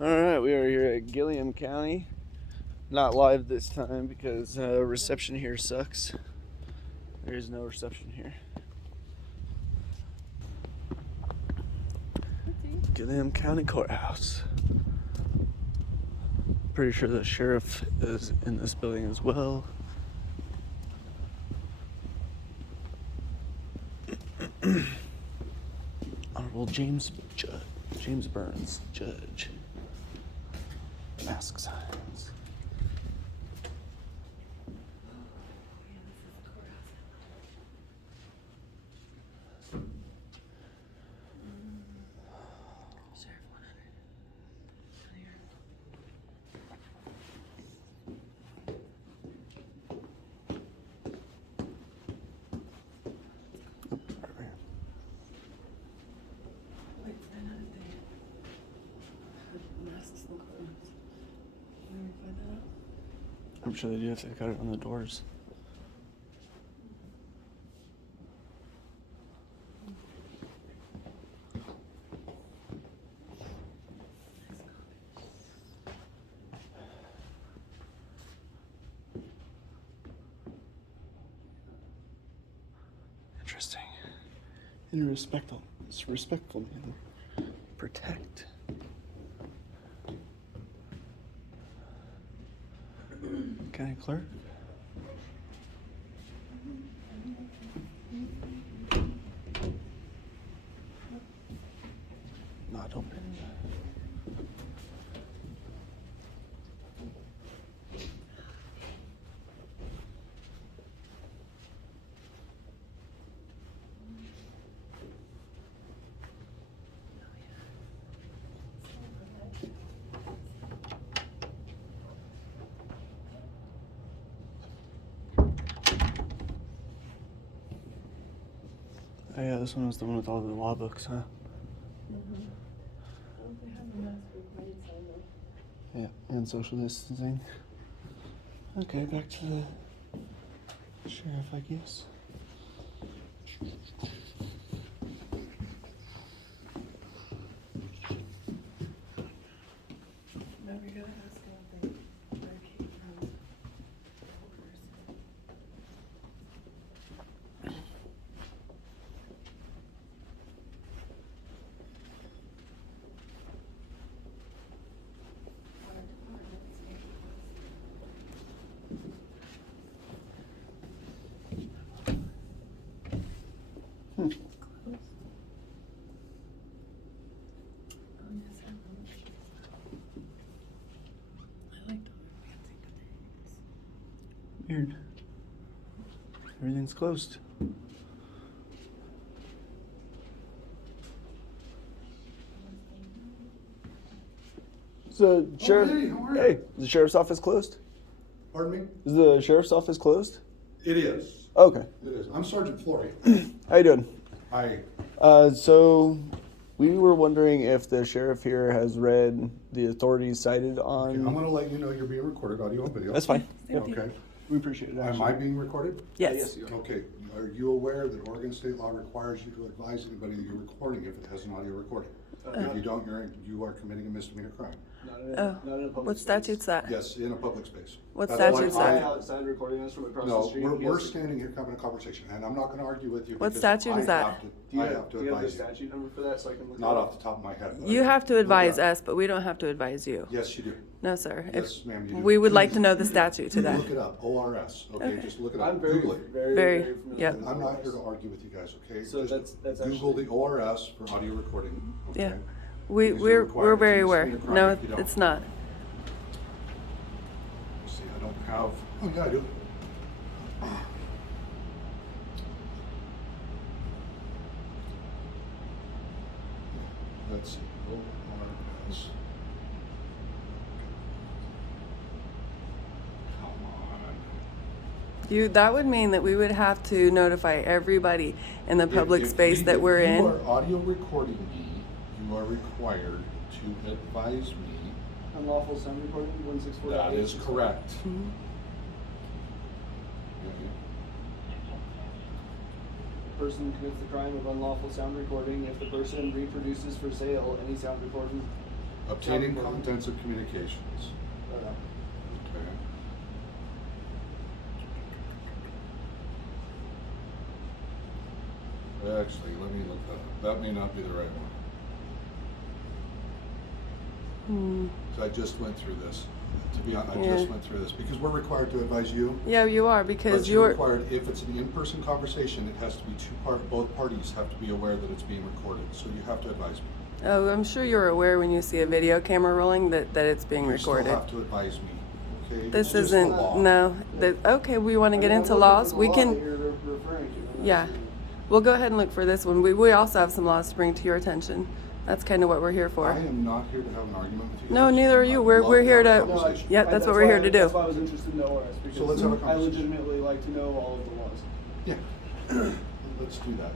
Alright, we are here at Gillam County. Not live this time because reception here sucks. There is no reception here. Gillam County Courthouse. Pretty sure the sheriff is in this building as well. Honorable James Burns, Judge. Mask signs. I'm sure they do if they got it on the doors. Interesting. In a respectful manner. Protect. County clerk. Not open. Oh yeah, this one was the one with all the law books, huh? Yeah, and social distancing. Okay, back to the sheriff, I guess. Weird. Everything's closed. So, Sheriff. Hey, how are you? Hey, is the sheriff's office closed? Pardon me? Is the sheriff's office closed? It is. Okay. It is. I'm Sergeant Flory. How you doing? Hi. So we were wondering if the sheriff here has read the authorities cited on. Okay, I'm going to let you know you're being recorded, audio and video. That's fine. Yep. Okay. We appreciate it. Am Actually. I being recorded? Yes. Yes, you are. Okay. Are you aware that Oregon state law requires you to advise anybody that you're recording if it has an audio recording? If you don't, you are committing a misdemeanor crime. Not in a public What space. statute's that? Yes, in a public space. What That's why statute's I- that? Outside recording us from across the No, street. we're Yes. standing here having a conversation, and I'm not going to argue with you. What because statute is I that? have to- Do you I have, have to do you have the advise you. statute number for that so I can look Not it off up? the top of my head. but You I have to look advise it up. us, but we don't have to advise you. Yes, you do. No, sir. Yes, ma'am, you do. We would like to know the statute to that. Look it up, ORS, okay, Okay. just look it up, I'm very, Google it. very Very, familiar yep. with I'm not here this. to argue with you guys, okay? So Just that's Google actually- the ORS for audio recording, okay? Yeah. These are We're required. very It's a aware. misdemeanor crime No, if you don't. it's not. Let's see, I don't have, oh yeah, I do. Let's see, ORS. Come on. That would mean that we would have to notify everybody in the public space that we're If you in. are audio recording me, you are required to advise me. Unlawful sound recording, 164. That is correct. Mhm. Person commits the crime of unlawful sound recording if the person reproduces for sale any sound recording Obtaining contents of communications. Okay. Actually, let me look that up. That may not be the right one. So I just went through this. To be honest, I just went through this because we're required to advise you. Yeah, you are, because But you're required, if it's an in-person conversation, it has to be both parties have to be aware that it's being recorded. So you have to advise me. Oh, I'm sure you're aware when you see a video camera rolling that it's being You recorded. still have to advise me. Okay? This It's just the isn't, law. no. Okay, we want to get into laws. We can, yeah. We'll go ahead and look for this one. We also have some laws to bring to your attention. That's kind of what we're here for. I am not here to have an argument with you. No, guys. neither are you. We're here to, Conversation. yeah, that's what we're here to do. That's why I was interested in the ORS, because So let's have a I conversation. legitimately like to know all of the laws. Yeah. Let's do that.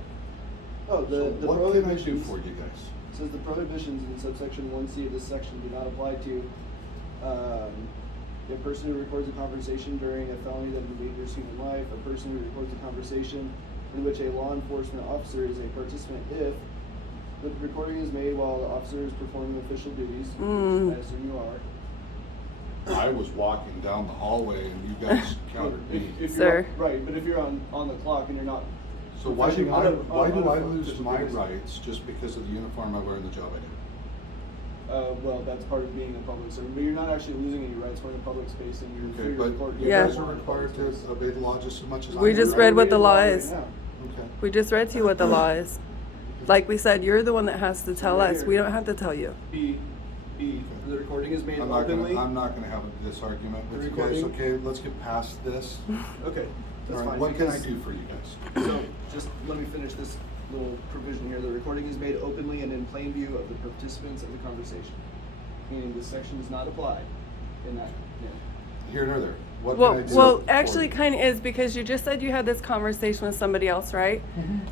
Oh, So the what can I do prohibitions. for you guys? Says the prohibitions in subsection 1C of this section do not apply to a person who records a conversation during a felony that endangers human life, a person who records a conversation in which a law enforcement officer is a participant if the recording is made while the officer is performing official duties, which I assume you are. I was walking down the hallway and you guys countered me. If Sir. you're, right, but if you're on the clock and you're not. So why do professional I out of lose official my duties. rights just because of the uniform I wear in the job I do? Well, that's part of being a public servant, but you're not actually losing any rights. We're in a public space and you're Okay, free to but record. you Yeah. guys are required to obey the law just as much as I am. We just read what the law is. Now. Okay. We just read to you what the law is. Like we said, you're the one that has to tell right us. here. We don't have to tell you. B, the recording is made I'm not openly. gonna have this argument with The you guys, recording? okay? Let's get past this. Okay, that's All right, fine. what can I because- do for you guys? So, just let me finish this little provision here. The recording is made openly and in plain view of the participants of the conversation. Meaning this section does not apply in that manner. Here nor there. What Well, can I do? well, for actually, you? kind of is, because you just said you had this conversation with somebody else, right?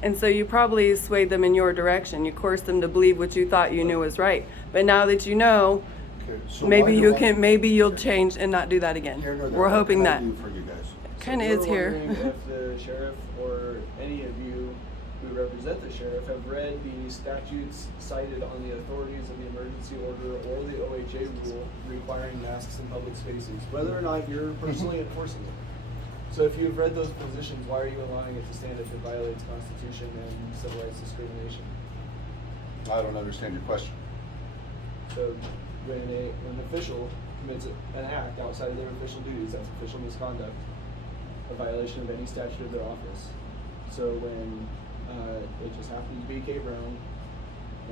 And so you probably swayed them in your direction. You coerced them to believe what you thought you knew was right. But now that you know, Okay, so maybe why do I- maybe you'll change and not do that again. Here nor there. We're What hoping can I that. do for you guys? Kind of So is we're here. wondering if the sheriff or any of you who represent the sheriff have read the statutes cited on the authorities of the emergency order or the OHA rule requiring masks in public spaces, whether or not you're personally enforcing it. So if you've read those positions, why are you allowing it to stand if it violates Constitution and civil rights discrimination? I don't understand your question. So when an official commits an act outside of their official duties, that's official misconduct, a violation of any statute of their office. So when it just happened to be Kay Brown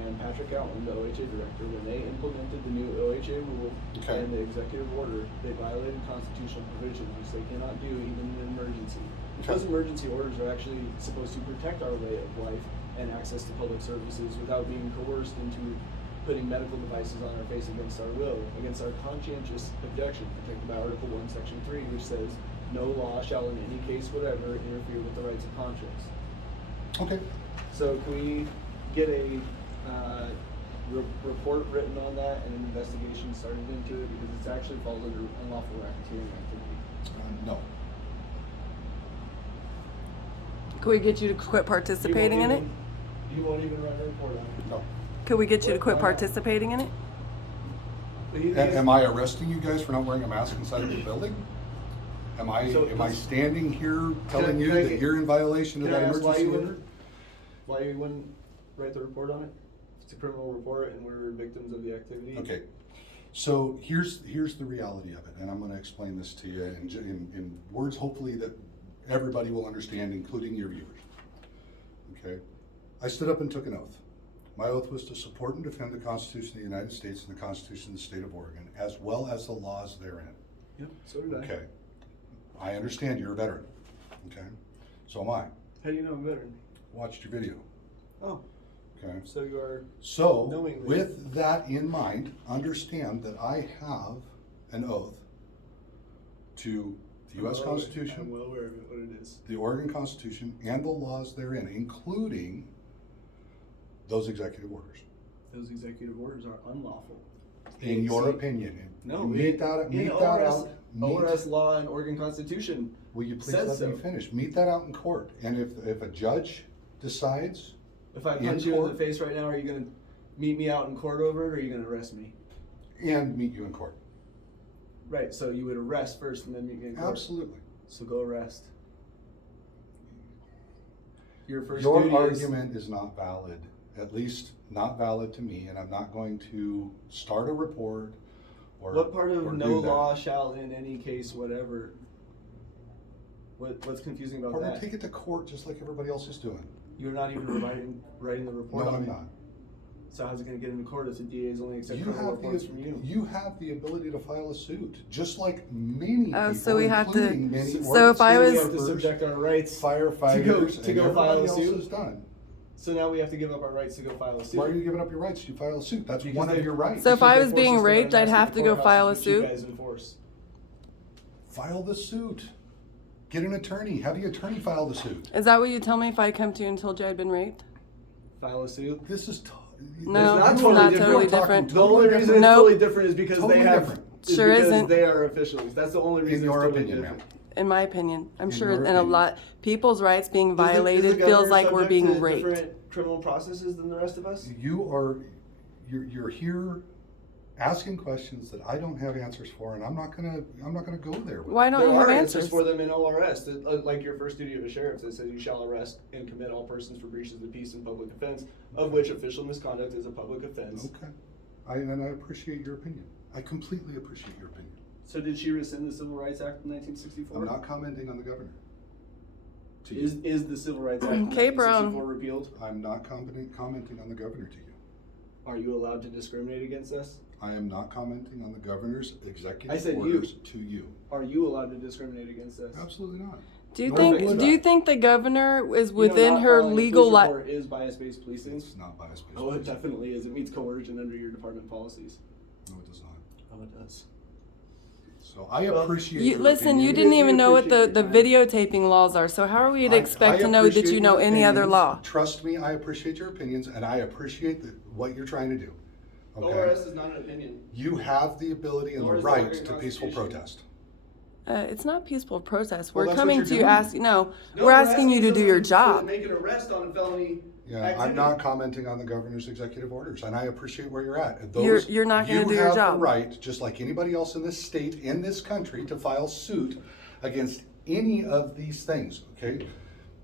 and Patrick Allen, the OHA director, when they implemented the new OHA rule Okay. and the executive order, they violated constitutional provisions, which they cannot do even in an emergency. Okay. Those emergency orders are actually supposed to protect our way of life and access to public services without being coerced into putting medical devices on our face against our will, against our conscientious objection, protected by Article 1, Section 3, which says, no law shall in any case whatever interfere with the rights of conscience. Okay. So can we get a report written on that and an investigation started into it, because it actually falls under unlawful racketeering activity. No. Could we get you to quit participating in it? You won't even write a report on it. No. Could we get you to quit Why not? participating in it? Am I arresting you guys for not wearing a mask inside of the building? Am I standing here telling you that you're in violation of Can I that ask emergency order? why you wouldn't write the report on it? It's a criminal report and we're victims of the activity. Okay, so here's the reality of it, and I'm going to explain this to you in words hopefully that everybody will understand, including your viewers. Okay, I stood up and took an oath. My oath was to support and defend the Constitution of the United States and the Constitution of the State of Oregon, as well as the laws therein. Yep, so did I. Okay, I understand you're a veteran. Okay, so am I. How do you know I'm a veteran? Watched your video. Oh, Okay. so you are So, knowingly. with that in mind, understand that I have an oath to the U.S. I'm Constitution, well aware of it, what it is. the Oregon Constitution, and the laws therein, including those executive orders. Those executive orders are unlawful. In your See? opinion. No, Meet in that ORS, out. ORS law and Oregon Constitution. Will you please says let me so. finish? Meet that out in court. And if a judge decides, If I in punch you in the court? face right now, are you going to meet me out in court over it, or are you going to arrest me? and meet you in court. Right, so you would arrest first and then meet me in court. Absolutely. So go arrest. Your first Your duty argument is not valid, at least not valid to me, and I'm not going to start a report or What part or of do no that. law shall in any case whatever? What's confusing about Or we'll that? take it to court just like everybody else is doing. You're not even writing the report No, on I'm it. not. So how's it going to get into court if the DA is only accepting You criminal have reports from you? you have the ability to file a suit, just like many people, Oh, so we have to- including many so if I ordinance was- We have to officers, subject our rights firefighters, to go and file a everybody else suit? is done. So now we have to give up our rights to go file a suit. Why are you giving up your rights? You file a suit. That's Because one they- of your rights. So if I Because was they force being us to raped, I'd arrest have at to the go courthouses, file a which you suit? guys enforce. File the suit. Get an attorney. Have the attorney file the suit. Is that what you tell me if I come to you and told you I'd been raped? File a suit. This is No, not it's totally not different. totally We're talking different. The only reason it's Nope. totally different is because Totally they have. different. Sure because isn't. They are officials. That's the only reason. In your it's totally opinion, different. In my opinion, I'm In sure your in a opinion. lot, people's rights being Is the violated governor feels like we're subject being to raped. different criminal processes than the rest of us? You're here asking questions that I don't have answers for, and I'm not gonna go there with. Why don't There you have are answers? for them in ORS, like your first duty of a sheriff that says you shall arrest and commit all persons for breaches of the peace and public offense, of which official misconduct is a public offense. Okay, and I appreciate your opinion. I completely appreciate your opinion. So did she rescind the Civil Rights Act of 1964? I'm not commenting on the governor. To you. Is the Civil Rights Act of Okay, 1964 Brown. repealed? I'm not commenting on the governor to you. Are you allowed to discriminate against us? I am not commenting on the governor's executive I said you. orders to you. Are you allowed to discriminate against us? Absolutely not. Do you Nor think? would Do I. you think the governor is You know, within not her filing a legal police li- report is bias-based policing. It's not bias-based. Oh, it definitely is. It meets coercion under your department policies. No, it does not. Oh, it does. So I Well, appreciate You, your listen, you opinion. didn't We even know what the appreciate your videotaping laws are. So how are we to I expect to know that appreciate you know your any other opinions. law? Trust me, I appreciate your opinions, and I appreciate what you're trying to do. Okay? ORS is not an opinion. You have the ability and Nor the is the right Oregon to peaceful Constitution. protest. It's not peaceful protest. Well, We're that's what coming you're to you doing. ask. No, No, we're asking you to do someone your to job. make an arrest on felony Yeah, activity. I'm not commenting on the governor's executive orders, and I appreciate where you're at. And You're not gonna do your You have job. the right, just like anybody else in this state, in this country, to file suit against any of these things, okay?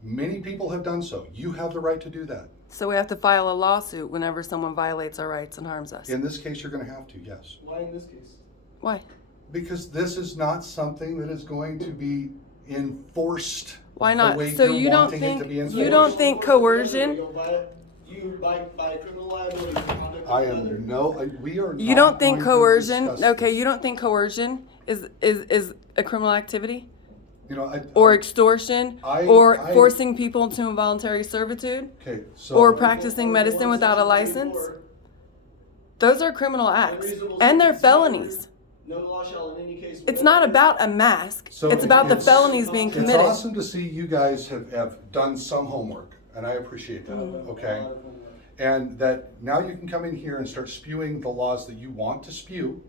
Many people have done so. You have the right to do that. So we have to file a lawsuit whenever someone violates our rights and harms us. In this case, you're gonna have to, yes. Why in this case? Why? Because this is not something that is going to be enforced. Why the not? way So you're you don't wanting it think to be you enforced. don't think coercion? You by criminal liability for conduct of I another. am we are. You not don't think going to coercion? discuss Okay, this. you don't think coercion is a criminal activity? You know, Or extortion? I- Or I- forcing people into involuntary servitude? Okay, so. Or practicing medicine without a license? Those are criminal acts. And they're felonies. No law shall in any case. It's not about a mask. So It's about the it's- felonies being It's committed. awesome to see you guys have done some homework, and I appreciate that, okay? And that now you can come in here and start spewing the laws that you want to spew,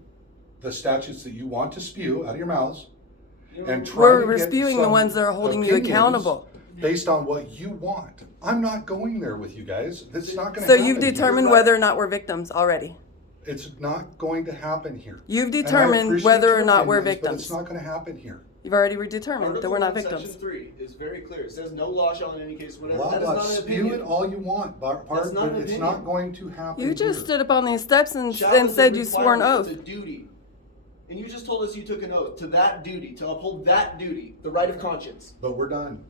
the statutes that you want to spew out of your mouths, and try We're to get spewing the some ones that are holding you opinions accountable. based on what you want. I'm not going there with you guys. It's not going to So happen. you've here. determined whether or not we're victims already. It's not going to happen here. You've And I determined appreciate whether your or not we're opinions, but victims. It's not going to happen here. You've already determined that we're not Article 1, victims. Section 3 is very clear. It says no law shall in any case whatever. Blah, That is blah, not an spew opinion. it all you want, Bart, That's not but an it's opinion. not going to happen You just here. stood up on these steps and Shall is a said you swore an requirement, oath. It's a duty. And you just told us you took an oath to that duty, to uphold that duty, the right of conscience. But we're done.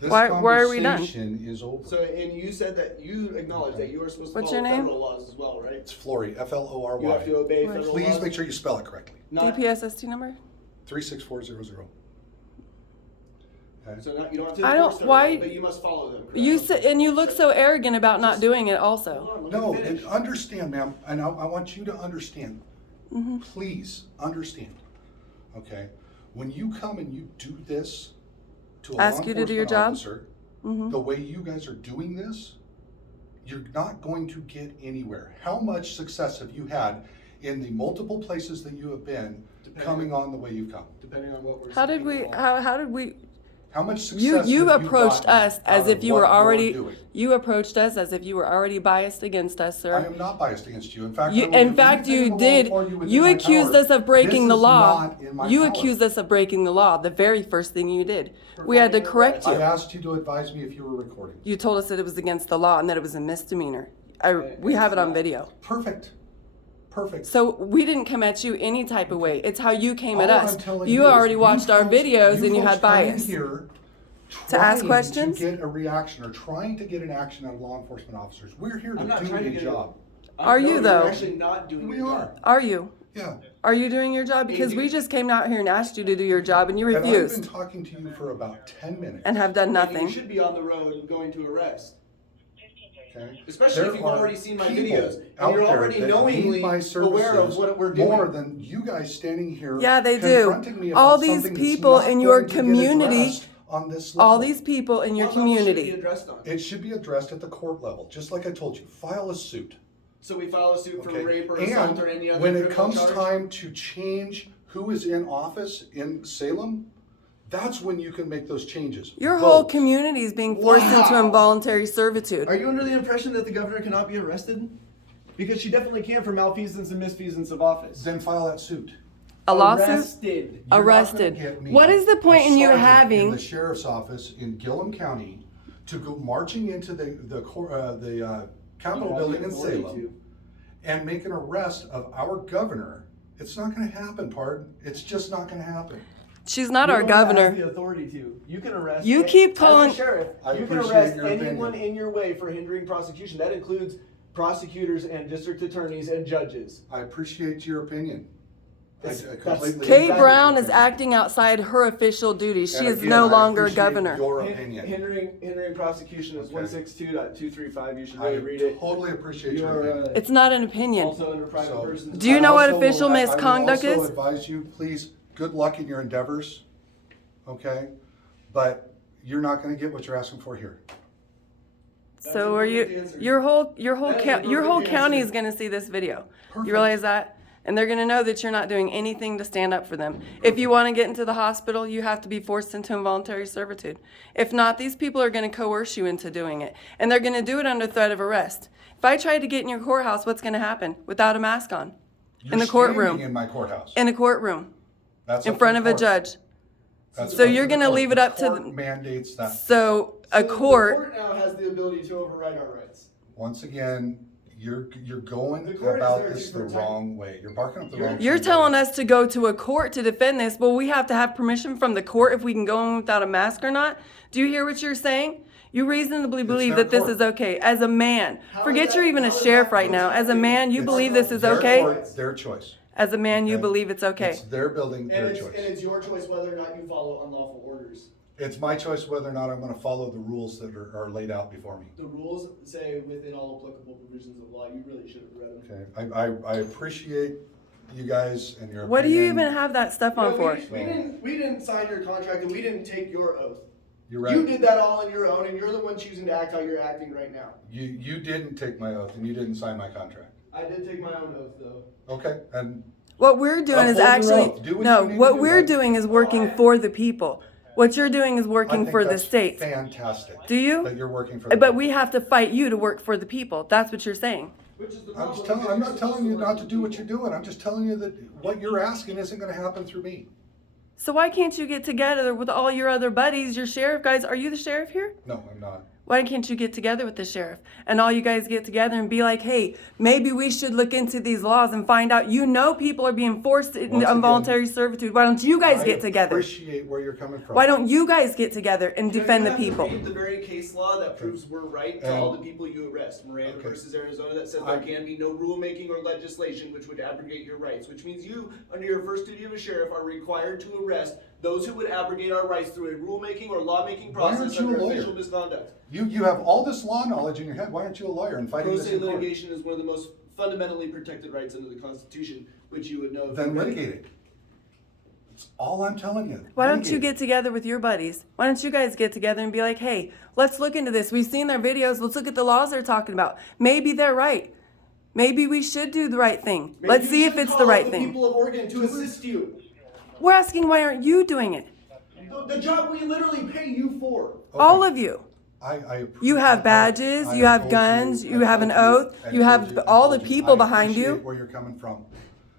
This Why are we done? conversation is over. So, and you said that you acknowledge that you are supposed to What's follow your name? federal laws as well, right? It's Flory, F-L-O-R-Y. You have to obey Right. federal Please laws. make sure you spell it correctly. Not, DPSST number? 36400. Okay. so not, you don't have to I don't- enforce federal why- laws, but you must follow them. correct? You said, and you look so arrogant about not doing it also. Hold on, let No, me finish. understand, ma'am, and I want you to understand. Mm-hmm. Please understand, okay? When you come and you do this to a law Ask you to do your enforcement job? officer, Mm-hmm. the way you guys are doing this, you're not going to get anywhere. How much success have you had in the multiple places that you have been Depending- coming on the way you've come? Depending on what we're How did seeking we, in law. how did we, How much success You have you approached gotten us as out if of you were what you're already doing? you approached us as if you were already biased against us, sir. I am not biased against you. In fact, You, I will in do fact, anything you in the did. law for you within You my accused power. us of breaking This the is law. not in my You power. accused us of breaking the law. The very first thing you did. We had to correct I you. asked you to advise me if you were recording. You told us that it was against the law and that it was a misdemeanor. We have it on video. Perfect. Perfect. So we didn't come at you any type of way. It's how you came at All us. I'm telling You is already watched our folks- videos and you folks had come in bias. here To ask trying questions? to get a reaction or trying to get an action out of law enforcement officers. We're here to I'm not do trying to a get job. Are you, you're though? actually not doing We your are. job. Are you? Yeah. Are you doing your job? Because we just came out here and asked you to do your job and you And I've been refused talking to you for about 10 minutes. and have done And nothing. you should be on the road going to arrest. Okay? Especially There if you've are already seen my people videos and out you're there already that knowingly need my aware of services what we're doing. more than you guys standing here. Yeah, they do. confronting me about All these something that's people not in your going to get community, addressed on this all level. these people in your What level should it be community. addressed on? It should be addressed at the court level, just like I told you. File a suit. So we file a suit for Okay? rape or assault And or any other when it criminal comes charge? time to change who is in office in Salem, that's when you can make those changes. Your whole Vote. community is being forced into Wow. involuntary servitude. Are you under the impression that the governor cannot be arrested? Because she definitely can for malfeasance and misfeasance of office. Then file that suit. A lawsuit? Arrested. You're not gonna Arrested. get me, What is the point in you a sergeant having- in the sheriff's office in Gillam County to go marching into the Capitol building in Salem and make an arrest of our governor? It's not going to happen, pardon. It's just not going to happen. She's not our You're the one that has governor. the authority to. You can arrest. You keep as calling- a sheriff. I You can appreciate arrest your anyone opinion. in your way for hindering prosecution. That includes prosecutors and district attorneys and judges. I appreciate your opinion. I That's- completely Kay Exactly. Brown is acting outside her official duties. She And is again, no I longer a appreciate governor. Your Hin- opinion. Hindering prosecution is Okay. 162.235. You should I really read it. totally appreciate You your are opinion. It's not an opinion. also under private So- persons. Do you know what I also official will- misconduct I will is? also advise you, please, good luck in your endeavors, okay? But you're not gonna get what you're asking for here. So are perfect you? answer. Your whole That is a your whole perfect county answer. is going to see this video. Perfect. You realize that? And they're going to know that you're not doing anything to stand up for them. If you want to get into the hospital, you have to be forced into involuntary servitude. If not, these people are going to coerce you into doing it. And they're going to do it under threat of arrest. If I try to get in your courthouse, what's going to happen? Without a mask on. You're In the courtroom. standing in my courthouse. In a courtroom. That's In up to front the of a court. judge. That's So up you're the gonna court. leave it The up to court the- mandates that. So a So court. The court now has the ability to override our rights. Once again, you're going The court is about there this to the protect- wrong way. You're barking up the wrong tree. You're telling us to go to a court to defend this. Well, we have to have permission from the court if we can go in without a mask or not. Do you hear what you're saying? You reasonably believe their that this court. is okay. As a man, How forget is you're that- even a how is sheriff that right now. As a man, you It's believe this is their okay. court, their choice. As a man, you Okay? believe it's okay. It's their building, And their it's, choice. and it's your choice whether or not you follow unlawful orders. It's my choice whether or not I'm gonna follow the rules that are laid out before me. The rules say within all applicable provisions of law. You really should have read them. Okay, I appreciate you guys and your opinion. What do you even have that stuff on No, for? we didn't sign your contract and we didn't take your oath. You're right. You did that all on your own, and you're the one choosing to act how you're acting right now. You didn't take my oath and you didn't sign my contract. I did take my own oath, though. Okay, and What we're doing is Uphold your actually, oath. Do what no, you need to what do, we're right? doing is working for the people. What you're doing is I working think for the that's states. fantastic. Do you? That you're working for the But people. we have to fight you to work for the people. That's what you're saying. Which is the I'm just problem. telling, I'm not telling you not to do what you're doing. I'm just telling you that what you're asking isn't gonna happen through me. So why can't you get together with all your other buddies, your sheriff guys? Are you the sheriff here? No, I'm not. Why can't you get together with the sheriff and all you guys get together and be like, hey, maybe we should look into these laws and find out, you know, people are being forced Once into again, involuntary servitude. Why don't you guys I get together? appreciate where you're coming from. Why don't you guys get together and defend the You have to people? read the very case law that proves we're right to And- all the people you arrest. Miranda Okay. versus Arizona that says I- there can be no rulemaking or legislation which would abrogate your rights, which means you, under your first duty of a sheriff, are required to arrest those who would abrogate our rights through a rulemaking or lawmaking Why aren't process you a under lawyer? official misconduct. You have all this law knowledge in your head. Why aren't you a lawyer and fighting Pro this se in court? litigation is one of the most fundamentally protected rights under the Constitution, which you would know. if Then you read it. litigate it. That's all I'm telling you. Why don't you Litigate get together with your buddies? Why don't you guys get together and be like, hey, let's look into this. We've seen their videos. Let's look at the laws they're talking about. Maybe they're right. Maybe we should do the right thing. Maybe Let's you see if should it's the call right the thing. people of Oregon to assist you. We're asking, why aren't you doing it? The job we literally pay you for. All of you. I You have badges, you have guns, you have an oath, you have all the people behind you. I appreciate where you're coming from.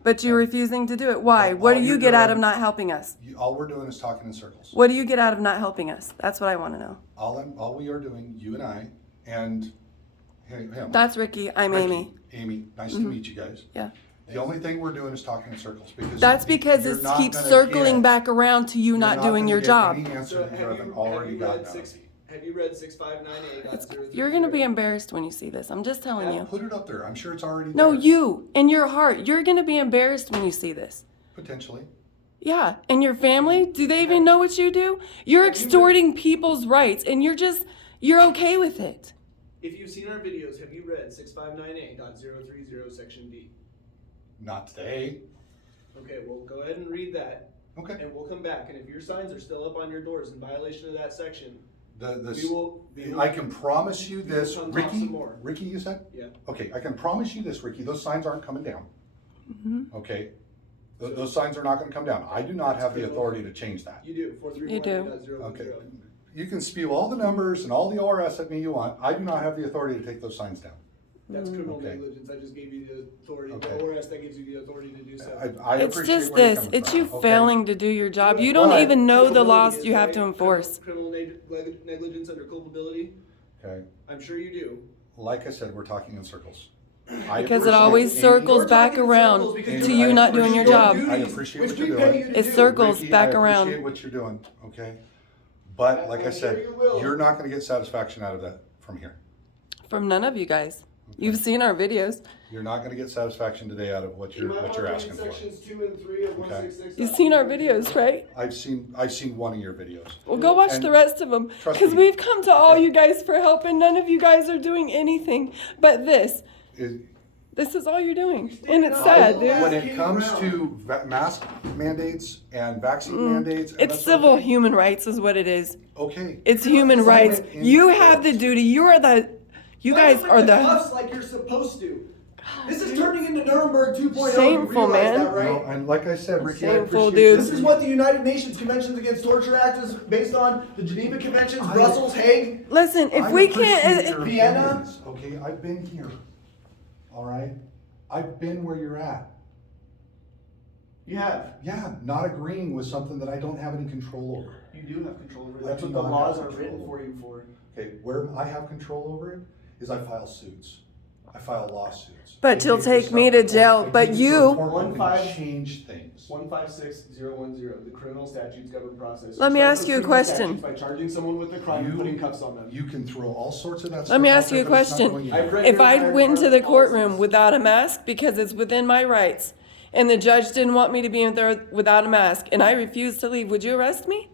But you're refusing to do it. Why? What do all you you're get out doing- of not helping us? All we're doing is talking in circles. What do you get out of not helping us? That's what I want to know. All we are doing, you and I, and him. That's Ricky. I'm Ricky, Amy. Amy, nice to meet you guys. Yeah. The only thing we're doing is talking in circles because That's because you're it not keeps gonna circling get- back around to you you're not doing gonna your get job. Any answer So that you haven't already gotten out of me. Have you read 659A.030? You're going to be embarrassed when you see this. I'm just telling Yeah, you. put it up there. I'm sure it's already No, there. you, in your heart, you're going to be embarrassed when you see this. Potentially. Yeah. And your family, do they even know what you do? You're extorting people's rights and you're okay with it. If you've seen our videos, have you read 659A.030 section D? Not today. Okay, well, go ahead and read that. Okay. And we'll come back, and if your signs are still up on your doors in violation of that section, We will I can promise you this, Come talk Ricky. some more. Ricky, you said? Yeah. Okay, I can promise you this, Ricky. Those signs aren't coming down. Mm-hmm. Okay. Those signs are not going to come down. I do not have the authority to change that. You do. You do. 431.010. Okay. You can spew all the numbers and all the ORS at me you want. I do not have the authority to take those signs down. That's criminal Okay. negligence. I just gave you the authority. Okay. The ORS that gives you the authority to do so. I It's appreciate just where you're this. coming It's from, you okay? failing to do your job. You don't But- even know the Culpability laws is you have right. to enforce. Criminal negligence under culpability. Okay. I'm sure you do. Like I said, we're talking in circles. Because it always circles back around to you not doing your job. I appreciate what you're doing. It circles Ricky, back I around. appreciate what you're doing, okay? But like I I'm said, sure you will. you're not gonna get satisfaction out of that from here. From none of you guys. You've seen our videos. You're not gonna get satisfaction today out of what You you're might want to read asking for. sections 2 and 3 of Okay. 166. You've seen our videos, right? I've seen one of your videos. Well, go watch And the rest of them. trust Because me. we've come to all Okay. you guys for help, and none of you guys are doing anything but this. This is all you're doing. And it's sad, When dude. it comes to mask mandates and vaccine mandates. and that It's sort of civil thing, human rights is what it is. Okay. It's human Sign rights. it in You have the court. duty. You guys are the. cuffs like you're supposed to. This is turning into Nuremberg 2.0. Shameful, you realize man. That, right? No, and like I said, Ricky, I Shameful, appreciate dude. This is what the United Nations Conventions Against Torture Act is based on. The Geneva Conventions, Brussels, Hague. Listen, if I we appreciate can't. your Vienna? opinions, okay, I've been here. All right, I've been where you're at. You have. Yeah, not agreeing with something that I don't have any control over. You do have control over it. I That's do what the not laws have are control written over for you for. Okay, where I have control over it is I file suits. I file lawsuits. But I you'll take take me this to stuff jail, court. I but take this to you- court and 15 change things. 156010. The criminal statutes govern process. Let me Start ask those you a criminal question. statutes By charging someone with a crime and putting cuffs on them. You can throw all sorts of that stuff. Let me out ask there, you a but it's not question. going I've anywhere. read- If I your went into the entire courtroom policies. without a mask because it's within my rights, and the judge didn't want me to be in there without a mask, and I refused to leave, would you arrest me?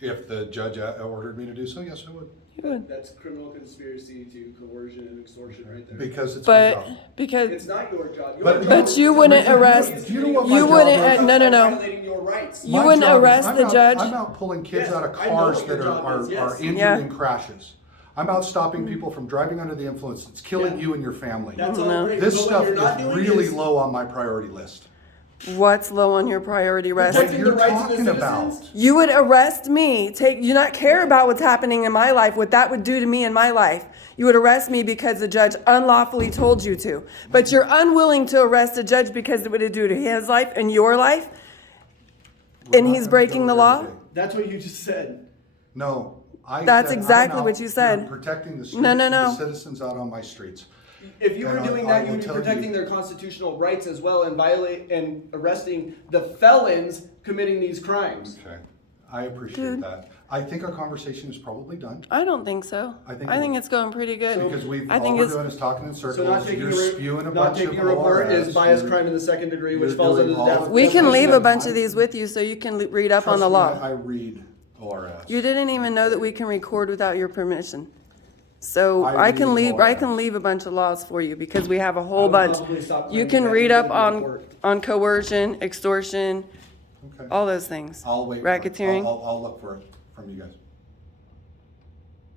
If the judge ordered me to do so, yes, I would. You would. That's criminal conspiracy to coercion and extortion right there. Because it's my job. But because It's not your job. Your But- job But is you to wouldn't protect arrest- is you know getting what you my you job wouldn't. is? No, no, no. Violating your rights. You My wouldn't job is- arrest I'm the out- judge? I'm out pulling kids Yes, out of I know cars what your that job is, yes. are injured Yeah. in crashes. I'm out stopping people from driving under the influence. It's killing Yeah. you and your family. That's all No. great. This but what stuff you're not is doing really is low on my priority list. What's low on your priority list? What protecting you're the rights of the talking about. citizens. You would arrest me. You not care about what's happening in my life, what that would do to me in my life. You would arrest me because the judge unlawfully told you to. But you're unwilling to arrest a judge because it would do to his life and your life, We're and not he's gonna breaking go the there law? today. That's what you just said. No. That's said I'm exactly out what you said. here protecting the streets No, no, and no. the citizens out on my streets. If you were And doing I that, you will would be tell protecting you- their constitutional rights as well and arresting the felons committing these crimes. Okay. I appreciate Dude. that. I think our conversation is probably done. I don't think so. I think I think we- it's going pretty good. Because I all think we're it's doing is talking in So not circles. taking You're a, spewing a not bunch taking of a report ORS. is bias You're- crime in the second degree, which you're falls under doing the all- definition. we can leave a bunch I- of these with you so you can read up on Trust the me, law. I read ORS. You didn't even know that we can record without your permission. So I I can read leave. all I that. can leave a bunch of laws for you because we have a I whole would bunch. probably stop You claiming can that read you up didn't report. on coercion, extortion, Okay. all those things. I'll wait. for it. Racketeering. I'll look for it from you guys.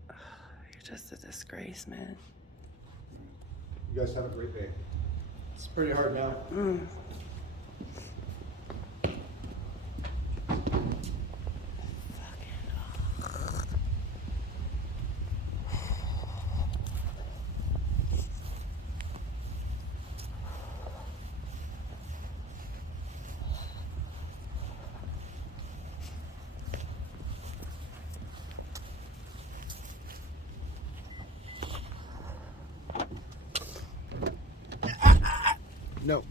You're just a disgrace, man. You guys have a great day. It's pretty hard now. No.